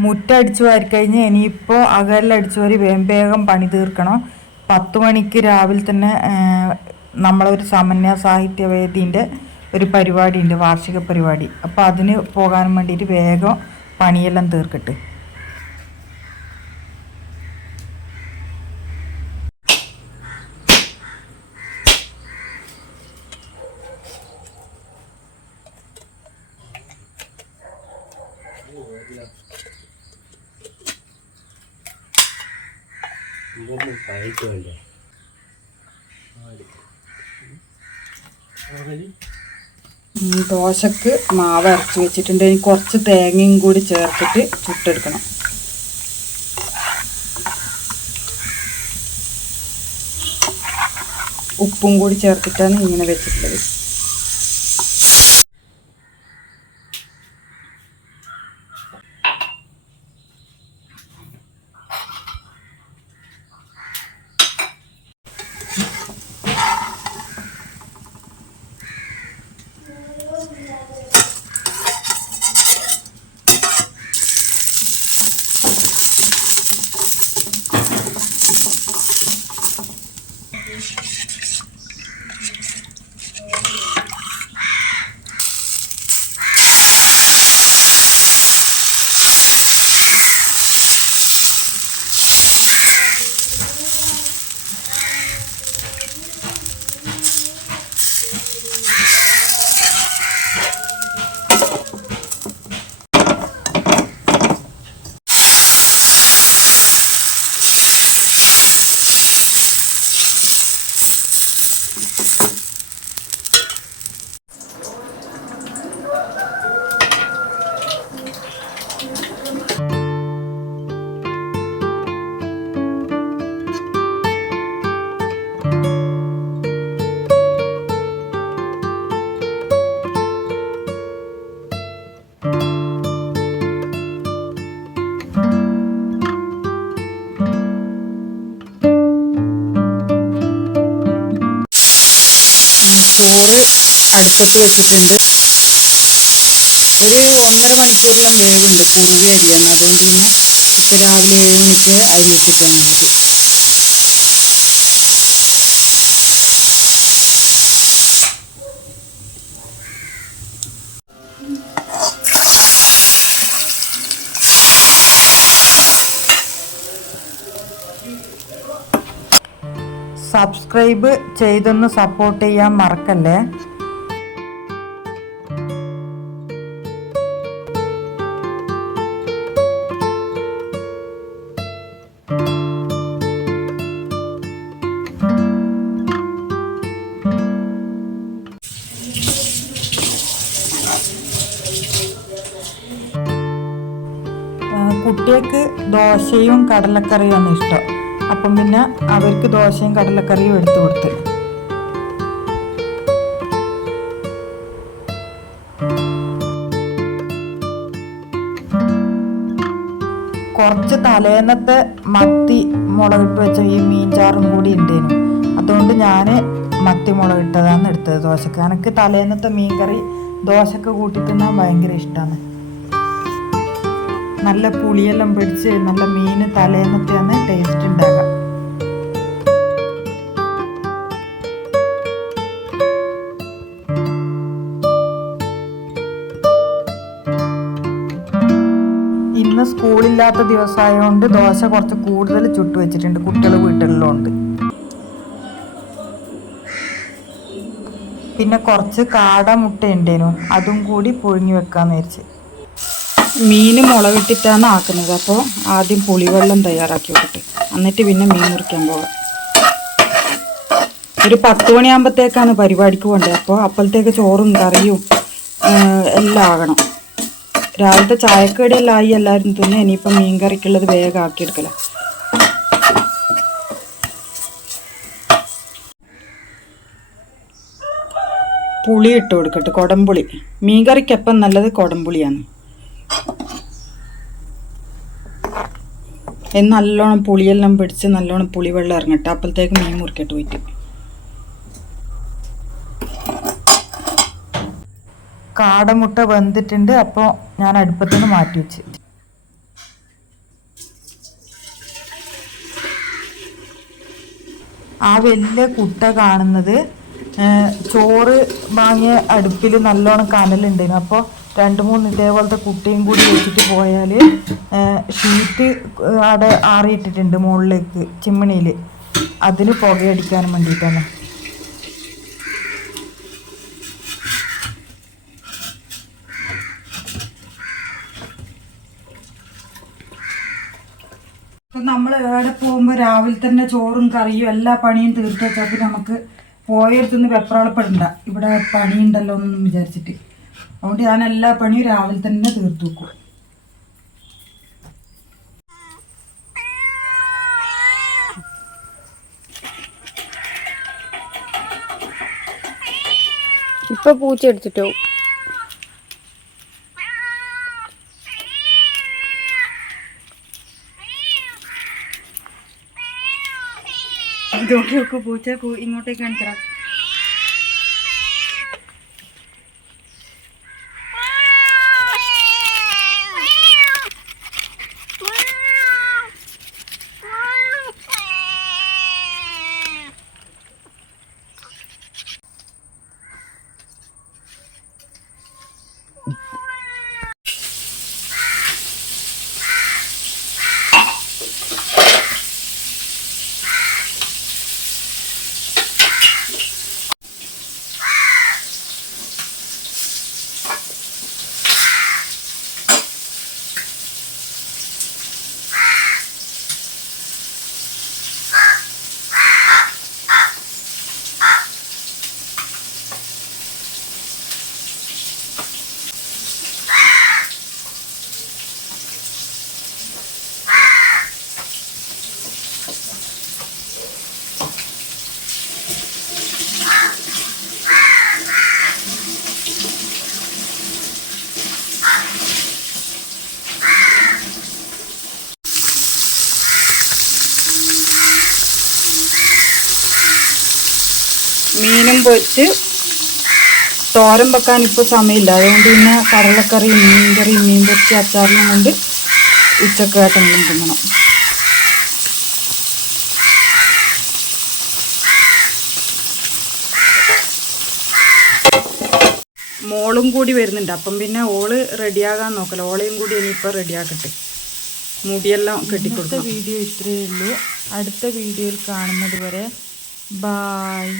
മുറ്റടിച്ചു വാരിക്കഴിഞ്ഞ് ഇനിയിപ്പോൾ അകലെല്ലാം അടിച്ചു വാരി വേഗം വേഗം പണി തീർക്കണം. 10 മണിക്ക് രാവിലെ തന്നെ നമ്മളൊരു സമന്വയ സാഹിത്യവേദീൻ്റെ ഒരു പരിപാടിയുണ്ട്, വാർഷിക പരിപാടി. അപ്പോൾ അതിന് പോകാൻ വേണ്ടിയിട്ട് വേഗം പണിയെല്ലാം തീർക്കട്ടെ. ദോശക്ക് മാവ് അരച്ച് വെച്ചിട്ടുണ്ട്. ഇനി കുറച്ച് തേങ്ങയും കൂടി ചേർത്തിട്ട് ചുട്ടെടുക്കണം. ഉപ്പും കൂടി ചേർത്തിട്ടാണ് ഇങ്ങനെ വെച്ചിട്ടുള്ളത്. ചോറ് അടുപ്പത്ത് വെച്ചിട്ടുണ്ട്. ഒരു 1.5 മണിക്കൂറെല്ലാം വേവുണ്ട്. കുറുവി അരിയാണ്, അതുകൊണ്ട് പിന്നെ രാവിലെ 7 മണിക്ക് അരി ഇട്ടിട്ടാണുള്ളത്. സബ്സ്ക്രൈബ് ചെയ്തൊന്ന് സപ്പോർട്ട് ചെയ്യാൻ മറക്കല്ലേ. കുട്ടികൾക്ക് ദോശയും കടലക്കറിയാണ് ഇഷ്ടം. അപ്പം പിന്നെ അവർക്ക് ദോശയും കടലക്കറിയും എടുത്തു കൊടുത്ത്. കുറച്ച് തലേന്നത്തെ മത്തി മുളകിട്ട് വെച്ച ഈ മീൻചാറും കൂടി ഉണ്ടേനു. അതുകൊണ്ട് ഞാൻ മത്തി മുളകിട്ടതാണ് എടുത്തത് ദോശക്ക്. എനിക്ക് തലേന്നത്തെ മീൻകറി ദോശക്ക് കൂട്ടി തിന്നാൻ ഭയങ്കര ഇഷ്ടമാണ്. നല്ല പുളിയെല്ലാം പിടിച്ച് നല്ല മീൻ തലേന്നത്തെയാണ് ടേസ്റ്റ് ഉണ്ടാകുക. ഇന്ന് സ്കൂളില്ലാത്ത ദിവസമായതുകൊണ്ട് ദോശ കുറച്ച് കൂടുതൽ ചുട്ടു വെച്ചിട്ടുണ്ട്. കുട്ടികൾ വീട്ടിലുള്ളതുകൊണ്ട്. പിന്നെ കുറച്ച് കാട മുട്ട ഉണ്ടേനു, അതും കൂടി പുഴുങ്ങി വെക്കാന്ന് വിചാരിച്ച്. മീൻ മുളകിട്ടിട്ടാണ് ആക്കുന്നത്. അപ്പോൾ ആദ്യം പുളിവെള്ളം തയ്യാറാക്കി വെക്കട്ടെ, എന്നിട്ട് പിന്നെ മീൻ മുറിക്കാൻ പോകാം. ഒരു 10 മണിയാകുമ്പോഴത്തേക്കാണ് പരിപാടിക്ക് പോകേണ്ടത്. അപ്പോൾ അപ്പോഴത്തേക്ക് ചോറും കറിയും എല്ലാം ആകണം. രാവിലത്തെ ചായക്കടിയെല്ലാം ആയി എല്ലാവരും തിന്ന്. ഇനിയിപ്പം മീൻ കറിക്കുള്ളത് വേഗം ആക്കിയെടുക്കല. പുളി ഇട്ട് കൊടുക്കട്ടെ, കൊടംപുളി. മീൻ കറിക്കപ്പം നല്ലത് കൊടംപുളിയാണ്. നല്ലോണം പുളിയെല്ലാം പിടിച്ച് നല്ലോണം പുളിവെള്ളം ഇറങ്ങട്ടെ. അപ്പോഴത്തേക്ക് മീൻ മുറിക്കട്ട് പോയിട്ട്. കാടമുട്ട വെന്തിട്ടുണ്ട്. അപ്പോൾ ഞാൻ അടുപ്പത്തുനിന്ന് മാറ്റി വെച്ച്. ആ വലിയ കുട്ട കാണുന്നത് ചോറ് വാങ്ങിയ അടുപ്പിൽ നല്ലോണം കനലുണ്ടായിരുന്നു. അപ്പോൾ 2-3 ഇതേപോലത്തെ കുട്ടയും കൂടി വെച്ചിട്ട് പോയാൽ ഷീറ്റ് അവിടെ ആറിയിട്ടിട്ടുണ്ട് മുകളിലേക്ക് ചിമ്മിണിയിൽ. അതിന് പുകയടിക്കാൻ വേണ്ടിയിട്ടാണ്. അപ്പം നമ്മൾ എവിടെ പോകുമ്പോൾ രാവിലെ തന്നെ ചോറും കറിയും എല്ലാ പണിയും തീർത്ത് വെച്ചാൽ പിന്നെ നമുക്ക് പോയടുത്തുനിന്ന് വെപ്രാളപ്പെടണ്ട, ഇവിടെ പണിയുണ്ടല്ലോ എന്നൊന്നും വിചാരിച്ചിട്ട്. അതുകൊണ്ട് ഞാൻ എല്ലാ പണിയും രാവിലെ തന്നെ തീർത്ത് വെക്കും. ഇപ്പൊ പൂച്ച എടുത്തിട്ടോ. നോക്കി പൂച്ച ഇങ്ങോട്ടേക്ക് കാണിക്കാം. മീനും പൊരിച്ച് തോരൻ വെക്കാൻ ഇപ്പോൾ സമയമില്ല. അതുകൊണ്ട് പിന്നെ കടലക്കറിയും മീൻകറിയും മീൻ പൊരിച്ച് അച്ചാറിനും കൊണ്ട് ഉച്ചക്കേട്ടെങ്കിലും തിന്നണം. മോളും കൂടി വരുന്നുണ്ട്. അപ്പം പിന്നെ ഓള് റെഡിയാകാൻ നോക്കല. ഓളെയും കൂടി ഇനിയിപ്പോൾ റെഡിയാക്കട്ടെ, മുടിയെല്ലാം കെട്ടിക്കൊടുക്കും. വീഡിയോ ഇത്രയേ ഉള്ളൂ. അടുത്ത വീഡിയോയിൽ കാണുന്നത് വരെ ബായ്.